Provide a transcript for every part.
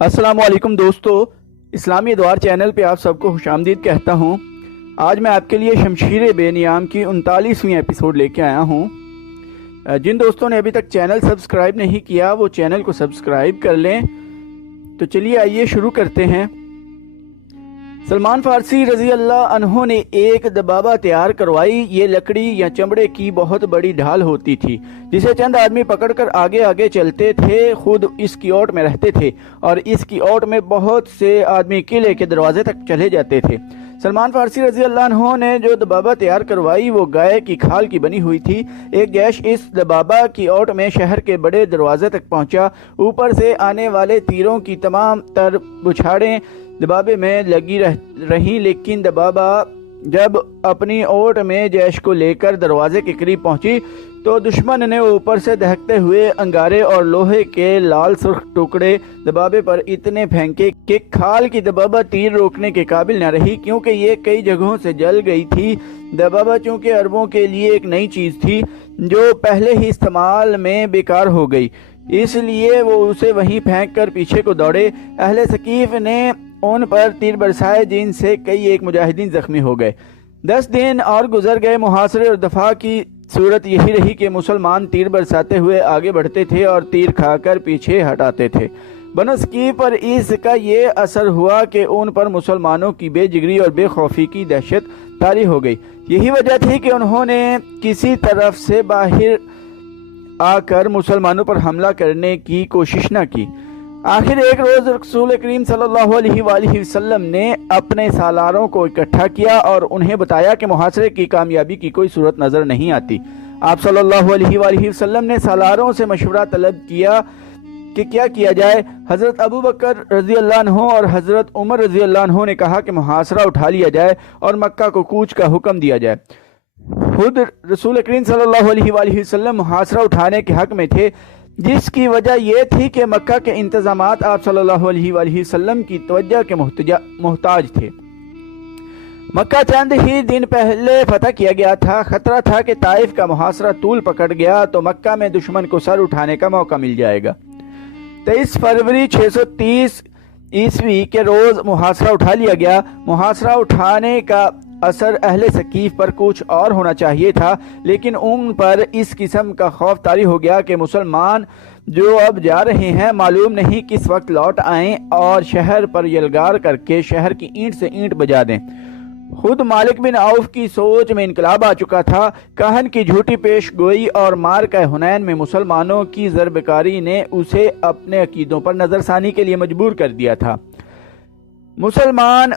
السلام علیکم دوستو، اسلامی ادوار چینل پہ آپ سب کو خوش آمدید کہتا ہوں۔ آج میں آپ کے لیے شمشیر بے نیام کی 39ویں ایپیسوڈ لے کے آیا ہوں۔ جن دوستوں نے ابھی تک چینل سبسکرائب نہیں کیا وہ چینل کو سبسکرائب کر لیں۔ تو چلیے آئیے شروع کرتے ہیں۔ سلمان فارسی رضی اللہ عنہ نے ایک دبابہ تیار کروائی۔ یہ لکڑی یا چمڑے کی بہت بڑی ڈھال ہوتی تھی جسے چند آدمی پکڑ کر آگے آگے چلتے تھے، خود اس کی اوٹ میں رہتے تھے اور اس کی اوٹ میں بہت سے آدمی قلعے کے دروازے تک چلے جاتے تھے۔ سلمان فارسی رضی اللہ عنہ نے جو دبابہ تیار کروائی وہ گائے کی کھال کی بنی ہوئی تھی۔ ایک جیش اس دبابہ کی اوٹ میں شہر کے بڑے دروازے تک پہنچا۔ اوپر سے آنے والے تیروں کی تمام تر بچھاڑیں دبابے میں لگی رہیں، لیکن دبابہ جب اپنی اوٹ میں جیش کو لے کر دروازے کے قریب پہنچی تو دشمن نے اوپر سے دہکتے ہوئے انگارے اور لوہے کے لال سرخ ٹکڑے دبابے پر اتنے پھینکے کہ کھال کی دبابہ تیر روکنے کے قابل نہ رہی، کیونکہ یہ کئی جگہوں سے جل گئی تھی۔ دبابہ چونکہ عربوں کے لیے ایک نئی چیز تھی جو پہلے ہی استعمال میں بیکار ہو گئی، اس لیے وہ اسے وہیں پھینک کر پیچھے کو دوڑے۔ اہل ثقیف نے ان پر تیر برسائے جن سے کئی ایک مجاہدین زخمی ہو گئے۔ 10 دن اور گزر گئے۔ محاصرے اور دفاع کی صورت یہی رہی کہ مسلمان تیر برساتے ہوئے آگے بڑھتے تھے اور تیر کھا کر پیچھے ہٹاتے تھے۔ بنو ثقیف پر اس کا یہ اثر ہوا کہ ان پر مسلمانوں کی بے جگری اور بے خوفی کی دہشت طاری ہو گئی۔ یہی وجہ تھی کہ انہوں نے کسی طرف سے باہر آ کر مسلمانوں پر حملہ کرنے کی کوشش نہ کی۔ آخر ایک روز رسول کریم صلی اللہ علیہ وآلہ وسلم نے اپنے سالاروں کو اکٹھا کیا اور انہیں بتایا کہ محاصرے کی کامیابی کی کوئی صورت نظر نہیں آتی۔ آپ صلی اللہ علیہ وآلہ وسلم نے سالاروں سے مشورہ طلب کیا کہ کیا کیا جائے۔ حضرت ابو بکر رضی اللہ عنہ اور حضرت عمر رضی اللہ عنہ نے کہا کہ محاصرہ اٹھا لیا جائے اور مکہ کو کوچ کا حکم دیا جائے۔ خود رسول کریم صلی اللہ علیہ وآلہ وسلم محاصرہ اٹھانے کے حق میں تھے، جس کی وجہ یہ تھی کہ مکہ کے انتظامات آپ صلی اللہ علیہ وآلہ وسلم کی توجہ کے محتاج تھے۔ مکہ چند ہی دن پہلے فتح کیا گیا تھا۔ خطرہ تھا کہ طائف کا محاصرہ طول پکڑ گیا تو مکہ میں دشمن کو سر اٹھانے کا موقع مل جائے گا۔ 23 فروری 630 عیسوی کے روز محاصرہ اٹھا لیا گیا۔ محاصرہ اٹھانے کا اثر اہل ثقیف پر کچھ اور ہونا چاہیے تھا، لیکن ان پر اس قسم کا خوف طاری ہو گیا کہ مسلمان جو اب جا رہے ہیں معلوم نہیں کس وقت لوٹ آئیں اور شہر پر یلغار کر کے شہر کی اینٹ سے اینٹ بجا دیں۔ خود مالک بن عوف کی سوچ میں انقلاب آ چکا تھا۔ کاہن کی جھوٹی پیش گوئی اور مارکہ حنین میں مسلمانوں کی ضربکاری نے اسے اپنے عقیدوں پر نظر ثانی کے لیے مجبور کر دیا تھا۔ مسلمان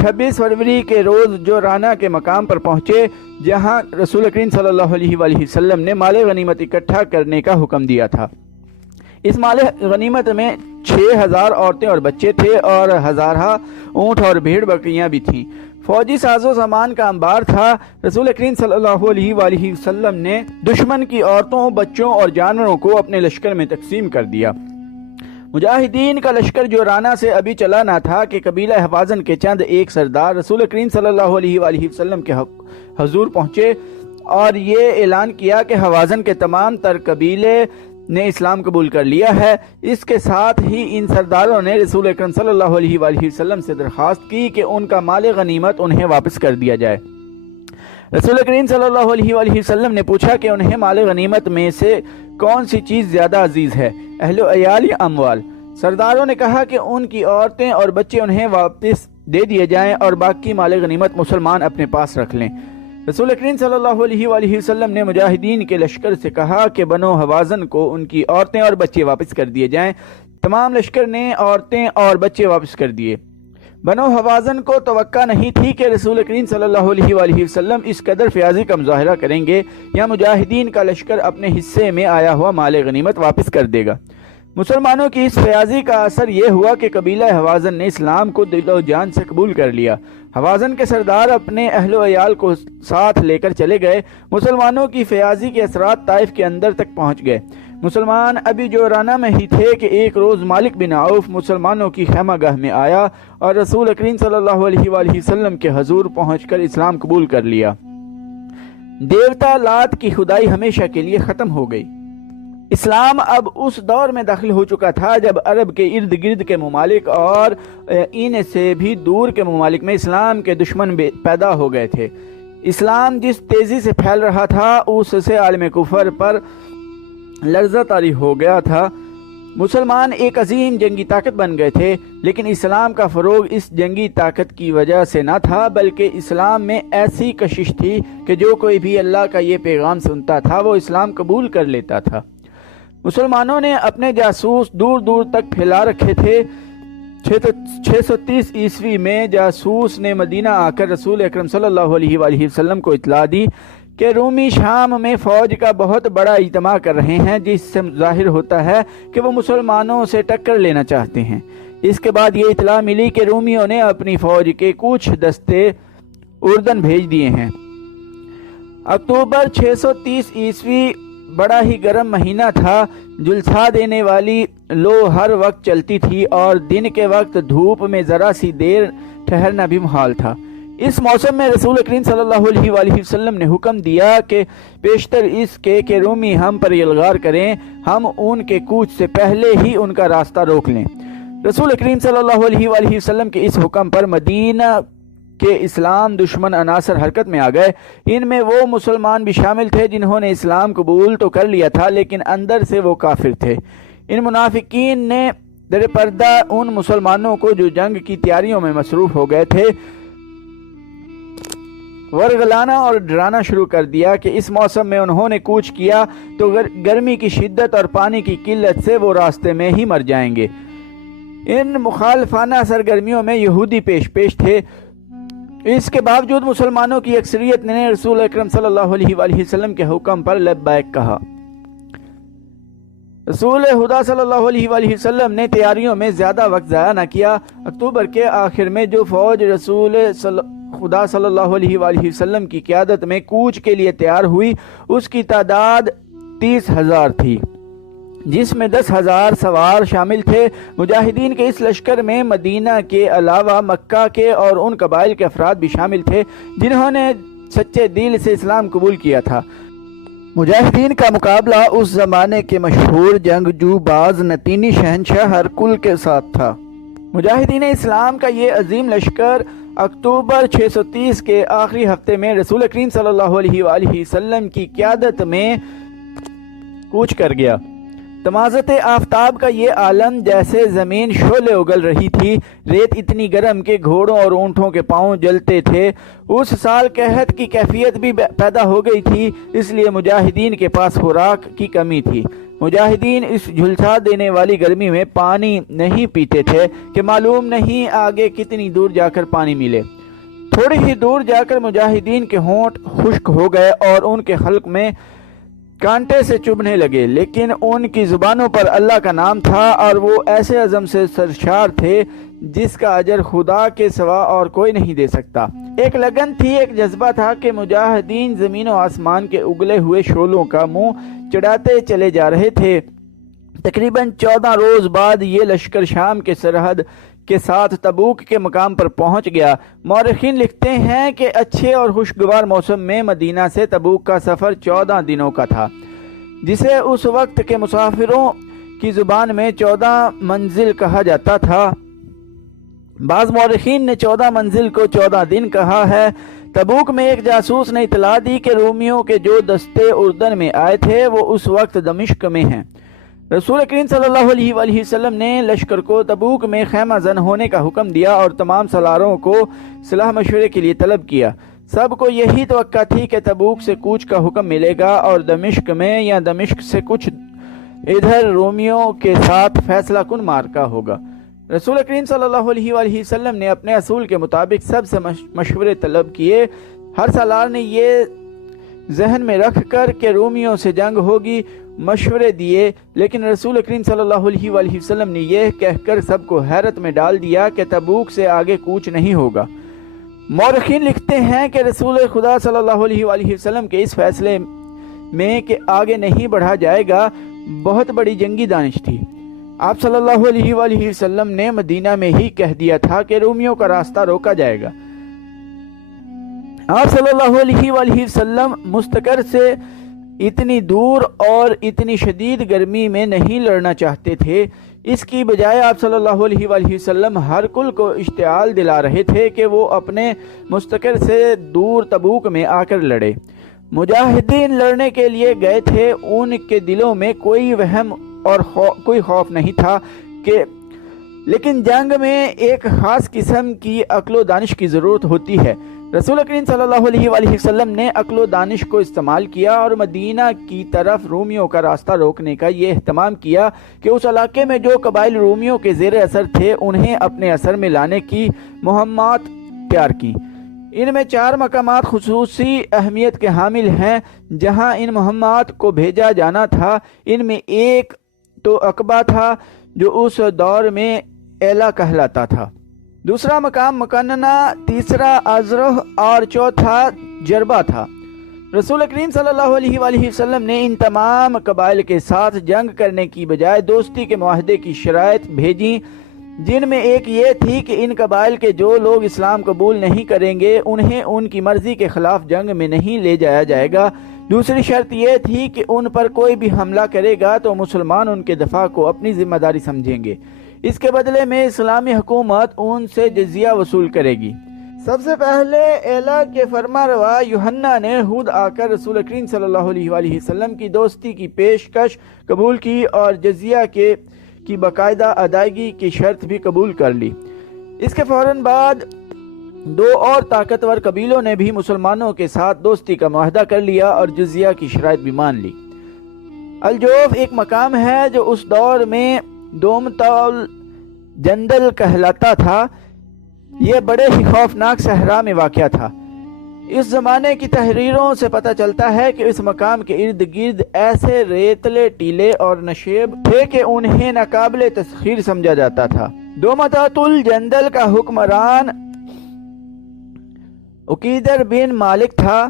26 فروری کے روز جو رانا کے مقام پر پہنچے جہاں رسول کریم صلی اللہ علیہ وآلہ وسلم نے مال غنیمت اکٹھا کرنے کا حکم دیا تھا۔ اس مال غنیمت میں 6000 عورتیں اور بچے تھے اور ہزارہ اونٹ اور بھیڑ بکریاں بھی تھیں۔ فوجی ساز و سامان کا انبار تھا۔ رسول کریم صلی اللہ علیہ وآلہ وسلم نے دشمن کی عورتوں، بچوں اور جانوروں کو اپنے لشکر میں تقسیم کر دیا۔ مجاہدین کا لشکر جو رانا سے ابھی چلا نہ تھا کہ قبیلہ حوازن کے چند ایک سردار رسول کریم صلی اللہ علیہ وآلہ وسلم کے حضور پہنچے اور یہ اعلان کیا کہ حوازن کے تمام تر قبیلے نے اسلام قبول کر لیا ہے۔ اس کے ساتھ ہی ان سرداروں نے رسول اکرم صلی اللہ علیہ وآلہ وسلم سے درخواست کی کہ ان کا مال غنیمت انہیں واپس کر دیا جائے۔ رسول کریم صلی اللہ علیہ وآلہ وسلم نے پوچھا کہ انہیں مال غنیمت میں سے کون سی چیز زیادہ عزیز ہے، اہل و عیال یا اموال؟ سرداروں نے کہا کہ ان کی عورتیں اور بچے انہیں واپس دے دیے جائیں اور باقی مال غنیمت مسلمان اپنے پاس رکھ لیں۔ رسول کریم صلی اللہ علیہ وآلہ وسلم نے مجاہدین کے لشکر سے کہا کہ بنو حوازن کو ان کی عورتیں اور بچے واپس کر دیے جائیں۔ تمام لشکر نے عورتیں اور بچے واپس کر دیے۔ بنو حوازن کو توقع نہیں تھی کہ رسول کریم صلی اللہ علیہ وآلہ وسلم اس قدر فیاضی کا مظاہرہ کریں گے یا مجاہدین کا لشکر اپنے حصے میں آیا ہوا مال غنیمت واپس کر دے گا۔ مسلمانوں کی اس فیاضی کا اثر یہ ہوا کہ قبیلہ حوازن نے اسلام کو دل و جان سے قبول کر لیا۔ حوازن کے سردار اپنے اہل و عیال کو ساتھ لے کر چلے گئے۔ مسلمانوں کی فیاضی کے اثرات طائف کے اندر تک پہنچ گئے۔ مسلمان ابھی جو رانا میں ہی تھے کہ ایک روز مالک بن عوف مسلمانوں کی خیمہ گاہ میں آیا اور رسول کریم صلی اللہ علیہ وآلہ وسلم کے حضور پہنچ کر اسلام قبول کر لیا۔ دیوتا لات کی خدائی ہمیشہ کے لیے ختم ہو گئی۔ اسلام اب اس دور میں داخل ہو چکا تھا جب عرب کے ارد گرد کے ممالک اور ان سے بھی دور کے ممالک میں اسلام کے دشمن پیدا ہو گئے تھے۔ اسلام جس تیزی سے پھیل رہا تھا اس سے عالم کفر پر لرزہ طاری ہو گیا تھا۔ مسلمان ایک عظیم جنگی طاقت بن گئے تھے، لیکن اسلام کا فروغ اس جنگی طاقت کی وجہ سے نہ تھا، بلکہ اسلام میں ایسی کشش تھی کہ جو کوئی بھی اللہ کا یہ پیغام سنتا تھا وہ اسلام قبول کر لیتا تھا۔ مسلمانوں نے اپنے جاسوس دور دور تک پھیلا رکھے تھے۔ 630 عیسوی میں جاسوس نے مدینہ آ کر رسول اکرم صلی اللہ علیہ وآلہ وسلم کو اطلاع دی کہ رومی شام میں فوج کا بہت بڑا اجتماع کر رہے ہیں، جس سے ظاہر ہوتا ہے کہ وہ مسلمانوں سے ٹکر لینا چاہتے ہیں۔ اس کے بعد یہ اطلاع ملی کہ رومیوں نے اپنی فوج کے کچھ دستے اردن بھیج دیے ہیں۔ اکتوبر 630 عیسوی بڑا ہی گرم مہینہ تھا۔ جلسا دینے والی لو ہر وقت چلتی تھی اور دن کے وقت دھوپ میں ذرا سی دیر ٹھہرنا بھی محال تھا۔ اس موسم میں رسول کریم صلی اللہ علیہ وآلہ وسلم نے حکم دیا کہ بیشتر اس کے کہ رومی ہم پر یلغار کریں، ہم ان کے کوچ سے پہلے ہی ان کا راستہ روک لیں۔ رسول کریم صلی اللہ علیہ وآلہ وسلم کے اس حکم پر مدینہ کے اسلام دشمن عناصر حرکت میں آ گئے۔ ان میں وہ مسلمان بھی شامل تھے جنہوں نے اسلام قبول تو کر لیا تھا، لیکن اندر سے وہ کافر تھے۔ ان منافقین نے در پردہ ان مسلمانوں کو جو جنگ کی تیاریوں میں مصروف ہو گئے تھے ورگلانا اور ڈرانا شروع کر دیا کہ اس موسم میں انہوں نے کوچ کیا تو گرمی کی شدت اور پانی کی قلت سے وہ راستے میں ہی مر جائیں گے۔ ان مخالفانہ سرگرمیوں میں یہودی پیش تھے۔ اس کے باوجود مسلمانوں کی اکثریت نے رسول اکرم صلی اللہ علیہ وآلہ وسلم کے حکم پر لبیک کہا۔ رسول خدا صلی اللہ علیہ وآلہ وسلم نے تیاریوں میں زیادہ وقت ضائع نہ کیا۔ اکتوبر کے آخر میں جو فوج رسول خدا صلی اللہ علیہ وآلہ وسلم کی قیادت میں کوچ کے لیے تیار ہوئی اس کی تعداد 30,000 تھی، جس میں 10,000 سوار شامل تھے۔ مجاہدین کے اس لشکر میں مدینہ کے علاوہ مکہ کے اور ان قبائل کے افراد بھی شامل تھے جنہوں نے سچے دل سے اسلام قبول کیا تھا۔ مجاہدین کا مقابلہ اس زمانے کے مشہور جنگجو باز نتینی شہنشاہ ہرکل کے ساتھ تھا۔ مجاہدین اسلام کا یہ عظیم لشکر اکتوبر 630 کے آخری ہفتے میں رسول کریم صلی اللہ علیہ وآلہ وسلم کی قیادت میں کوچ کر گیا۔ تمازت آفتاب کا یہ عالم جیسے زمین شعلے اگل رہی تھی، ریت اتنی گرم کہ گھوڑوں اور اونٹوں کے پاؤں جلتے تھے۔ اس سال قحط کی کیفیت بھی پیدا ہو گئی تھی، اس لیے مجاہدین کے پاس خوراک کی کمی تھی۔ مجاہدین اس جھلسا دینے والی گرمی میں پانی نہیں پیتے تھے کہ معلوم نہیں آگے کتنی دور جا کر پانی ملے۔ تھوڑی ہی دور جا کر مجاہدین کے ہونٹ خشک ہو گئے اور ان کے حلق میں کانٹے سے چبھنے لگے، لیکن ان کی زبانوں پر اللہ کا نام تھا اور وہ ایسے عزم سے سرشار تھے جس کا اجر خدا کے سوا اور کوئی نہیں دے سکتا۔ ایک لگن تھی، ایک جذبہ تھا کہ مجاہدین زمین و آسمان کے اگلے ہوئے شعلوں کا منہ چڑھاتے چلے جا رہے تھے۔ تقریباً 14 روز بعد یہ لشکر شام کے سرحد کے ساتھ تبوک کے مقام پر پہنچ گیا۔ مورخین لکھتے ہیں کہ اچھے اور خوشگوار موسم میں مدینہ سے تبوک کا سفر 14 دنوں کا تھا، جسے اس وقت کے مسافروں کی زبان میں 14 منزل کہا جاتا تھا۔ بعض مورخین نے 14 منزل کو 14 دن کہا ہے۔ تبوک میں ایک جاسوس نے اطلاع دی کہ رومیوں کے جو دستے اردن میں آئے تھے وہ اس وقت دمشق میں ہیں۔ رسول کریم صلی اللہ علیہ وآلہ وسلم نے لشکر کو تبوک میں خیمہ زن ہونے کا حکم دیا اور تمام سالاروں کو صلاح مشورے کے لیے طلب کیا۔ سب کو یہی توقع تھی کہ تبوک سے کوچ کا حکم ملے گا اور دمشق میں یا دمشق سے کچھ ادھر رومیوں کے ساتھ فیصلہ کن معرکہ ہوگا۔ رسول کریم صلی اللہ علیہ وآلہ وسلم نے اپنے اصول کے مطابق سب سے مشورے طلب کیے۔ ہر سالار نے یہ ذہن میں رکھ کر کہ رومیوں سے جنگ ہوگی مشورے دیے، لیکن رسول کریم صلی اللہ علیہ وآلہ وسلم نے یہ کہہ کر سب کو حیرت میں ڈال دیا کہ تبوک سے آگے کوچ نہیں ہوگا۔ مورخین لکھتے ہیں کہ رسول خدا صلی اللہ علیہ وآلہ وسلم کے اس فیصلے میں کہ آگے نہیں بڑھا جائے گا بہت بڑی جنگی دانش تھی۔ آپ صلی اللہ علیہ وآلہ وسلم نے مدینہ میں ہی کہہ دیا تھا کہ رومیوں کا راستہ روکا جائے گا۔ آپ صلی اللہ علیہ وآلہ وسلم مستقر سے اتنی دور اور اتنی شدید گرمی میں نہیں لڑنا چاہتے تھے، اس کی بجائے آپ صلی اللہ علیہ وآلہ وسلم ہر کل کو اشتعال دلا رہے تھے کہ وہ اپنے مستقر سے دور تبوک میں آ کر لڑے۔ مجاہدین لڑنے کے لیے گئے تھے، ان کے دلوں میں کوئی وہم اور کوئی خوف نہیں تھا لیکن جنگ میں ایک خاص قسم کی عقل و دانش کی ضرورت ہوتی ہے۔ رسول کریم صلی اللہ علیہ وآلہ وسلم نے عقل و دانش کو استعمال کیا اور مدینہ کی طرف رومیوں کا راستہ روکنے کا یہ اہتمام کیا کہ اس علاقے میں جو قبائل رومیوں کے زیر اثر تھے انہیں اپنے اثر میں لانے کی مہمات تیار کی۔ ان میں 4 مقامات خصوصی اہمیت کے حامل ہیں جہاں ان مہمات کو بھیجا جانا تھا۔ ان میں ایک تو عقبہ تھا جو اس دور میں ایلا کہلاتا تھا، دوسرا مقام مکننا، تیسرا ازرح اور چوتھا جربہ تھا۔ رسول کریم صلی اللہ علیہ وآلہ وسلم نے ان تمام قبائل کے ساتھ جنگ کرنے کی بجائے دوستی کے معاہدے کی شرائط بھیجیں، جن میں ایک یہ تھی کہ ان قبائل کے جو لوگ اسلام قبول نہیں کریں گے انہیں ان کی مرضی کے خلاف جنگ میں نہیں لے جایا جائے گا۔ دوسری شرط یہ تھی کہ ان پر کوئی بھی حملہ کرے گا تو مسلمان ان کے دفاع کو اپنی ذمہ داری سمجھیں گے، اس کے بدلے میں اسلامی حکومت ان سے جزیہ وصول کرے گی۔ سب سے پہلے ایلا کے فرما روا یوحنا نے خود آ کر رسول کریم صلی اللہ علیہ وآلہ وسلم کی دوستی کی پیشکش قبول کی اور جزیہ کی باقاعدہ ادائیگی کی شرط بھی قبول کر لی۔ اس کے فوراً بعد 2 اور طاقتور قبیلوں نے بھی مسلمانوں کے ساتھ دوستی کا معاہدہ کر لیا اور جزیہ کی شرائط بھی مان لی۔ الجوف ایک مقام ہے جو اس دور میں دومتال جندل کہلاتا تھا، یہ بڑے ہی خوفناک صحرا میں واقع تھا۔ اس زمانے کی تحریروں سے پتہ چلتا ہے کہ اس مقام کے ارد گرد ایسے ریتلے ٹیلے اور نشیب تھے کہ انہیں ناقابل تسخیر سمجھا جاتا تھا۔ دومتات الجندل کا حکمران عقیدر بن مالک تھا،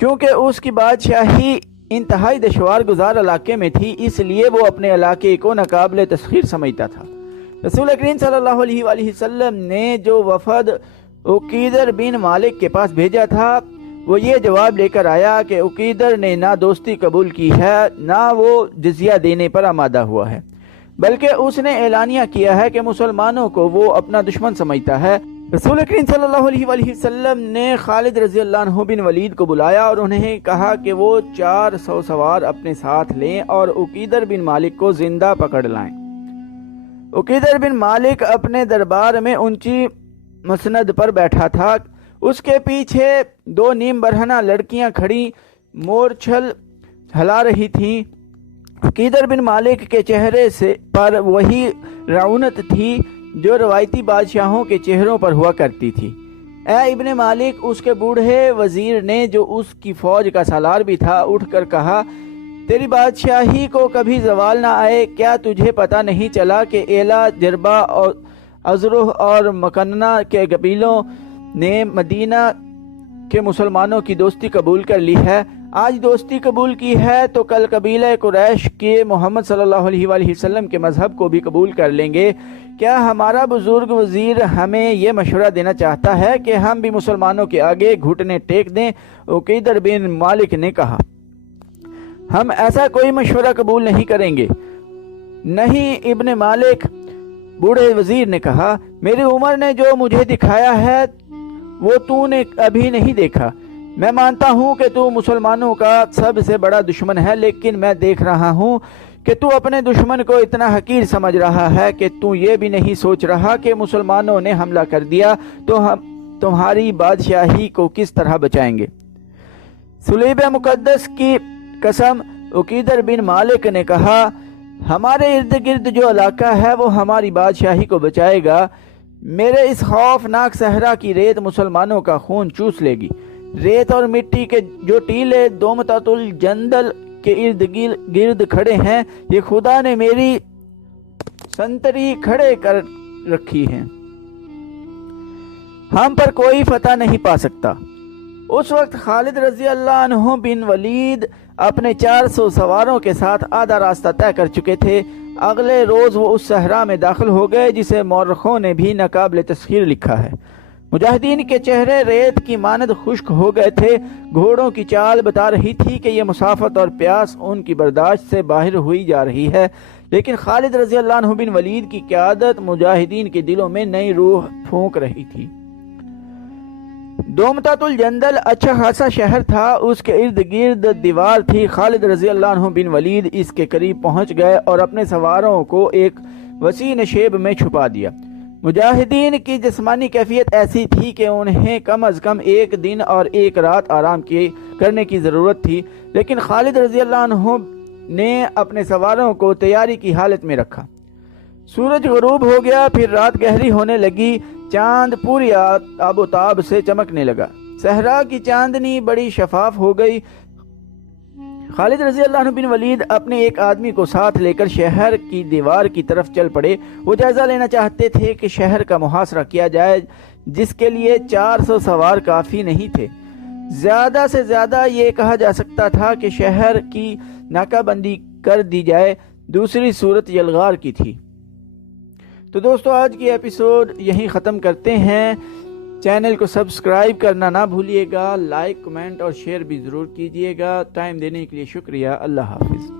چونکہ اس کی بادشاہی انتہائی دشوار گزار علاقے میں تھی، اس لیے وہ اپنے علاقے کو ناقابل تسخیر سمجھتا تھا۔ رسول کریم صلی اللہ علیہ وآلہ وسلم نے جو وفد عقیدر بن مالک کے پاس بھیجا تھا وہ یہ جواب لے کر آیا کہ عقیدر نے نہ دوستی قبول کی ہے نہ وہ جزیہ دینے پر آمادہ ہوا ہے، بلکہ اس نے اعلانیہ کیا ہے کہ مسلمانوں کو وہ اپنا دشمن سمجھتا ہے۔ رسول کریم صلی اللہ علیہ وآلہ وسلم نے خالد رضی اللہ عنہ بن ولید کو بلایا اور انہیں کہا کہ وہ 400 سوار اپنے ساتھ لیں اور عقیدر بن مالک کو زندہ پکڑ لائیں۔ عقیدر بن مالک اپنے دربار میں اونچی مسند پر بیٹھا تھا، اس کے پیچھے 2 نیم برہنہ لڑکیاں کھڑی مورچھل ہلا رہی تھیں۔ عقیدر بن مالک کے چہرے پر وہی رعونت تھی جو روایتی بادشاہوں کے چہروں پر ہوا کرتی تھی۔ اے ابن مالک، اس کے بوڑھے وزیر نے جو اس کی فوج کا سالار بھی تھا اٹھ کر کہا، تیری بادشاہی کو کبھی زوال نہ آئے، کیا تجھے پتہ نہیں چلا کہ ایلا، جربہ اور ازرح اور مکنہ کے قبیلوں نے مدینہ کے مسلمانوں کی دوستی قبول کر لی ہے؟ آج دوستی قبول کی ہے تو کل قبیلہ قریش کے محمد صلی اللہ علیہ وآلہ وسلم کے مذہب کو بھی قبول کر لیں گے۔ کیا ہمارا بزرگ وزیر ہمیں یہ مشورہ دینا چاہتا ہے کہ ہم بھی مسلمانوں کے آگے گھٹنے ٹیک دیں؟ عقیدر بن مالک نے کہا، ہم ایسا کوئی مشورہ قبول نہیں کریں گے۔ نہیں ابن مالک، بوڑھے وزیر نے کہا، میری عمر نے جو مجھے دکھایا ہے وہ تو نے ابھی نہیں دیکھا۔ میں مانتا ہوں کہ تو مسلمانوں کا سب سے بڑا دشمن ہے، لیکن میں دیکھ رہا ہوں کہ تو اپنے دشمن کو اتنا حقیر سمجھ رہا ہے کہ تو یہ بھی نہیں سوچ رہا کہ مسلمانوں نے حملہ کر دیا تو ہم تمہاری بادشاہی کو کس طرح بچائیں گے۔ صلیب مقدس کی قسم، عقیدر بن مالک نے کہا، ہمارے ارد گرد جو علاقہ ہے وہ ہماری بادشاہی کو بچائے گا۔ میرے اس خوفناک صحرا کی ریت مسلمانوں کا خون چوس لے گی۔ ریت اور مٹی کے جو ٹیلے دومتات الجندل کے ارد گرد کھڑے ہیں، یہ خدا نے میری سنتری کھڑے کر رکھی ہیں، ہم پر کوئی فتح نہیں پا سکتا۔ اس وقت خالد رضی اللہ عنہ بن ولید اپنے 400 سواروں کے ساتھ آدھا راستہ طے کر چکے تھے۔ اگلے روز وہ اس صحرا میں داخل ہو گئے جسے مورخوں نے بھی ناقابل تسخیر لکھا ہے۔ مجاہدین کے چہرے ریت کی مانند خشک ہو گئے تھے۔ گھوڑوں کی چال بتا رہی تھی کہ یہ مسافت اور پیاس ان کی برداشت سے باہر ہوئی جا رہی ہے، لیکن خالد رضی اللہ عنہ بن ولید کی قیادت مجاہدین کے دلوں میں نئی روح پھونک رہی تھی۔ دومتات الجندل اچھا خاصا شہر تھا، اس کے ارد گرد دیوار تھی۔ خالد رضی اللہ عنہ بن ولید اس کے قریب پہنچ گئے اور اپنے سواروں کو ایک وسیع نشیب میں چھپا دیا۔ مجاہدین کی جسمانی کیفیت ایسی تھی کہ انہیں کم از کم ایک دن اور ایک رات آرام کرنے کی ضرورت تھی، لیکن خالد رضی اللہ عنہ نے اپنے سواروں کو تیاری کی حالت میں رکھا۔ سورج غروب ہو گیا، پھر رات گہری ہونے لگی، چاند پوری آب و تاب سے چمکنے لگا، صحرا کی چاندنی بڑی شفاف ہو گئی۔ خالد رضی اللہ عنہ بن ولید اپنے ایک آدمی کو ساتھ لے کر شہر کی دیوار کی طرف چل پڑے۔ وہ جائزہ لینا چاہتے تھے کہ شہر کا محاصرہ کیا جائے، جس کے لیے 400 سوار کافی نہیں تھے۔ زیادہ سے زیادہ یہ کہا جا سکتا تھا کہ شہر کی ناکہ بندی کر دی جائے، دوسری صورت یلغار کی تھی۔ تو دوستو، آج کی ایپیسوڈ یہیں ختم کرتے ہیں۔ چینل کو سبسکرائب کرنا نہ بھولیے گا، لائک، کمنٹ اور شیئر بھی ضرور کیجیے گا۔ ٹائم دینے کے لیے شکریہ۔ اللہ حافظ۔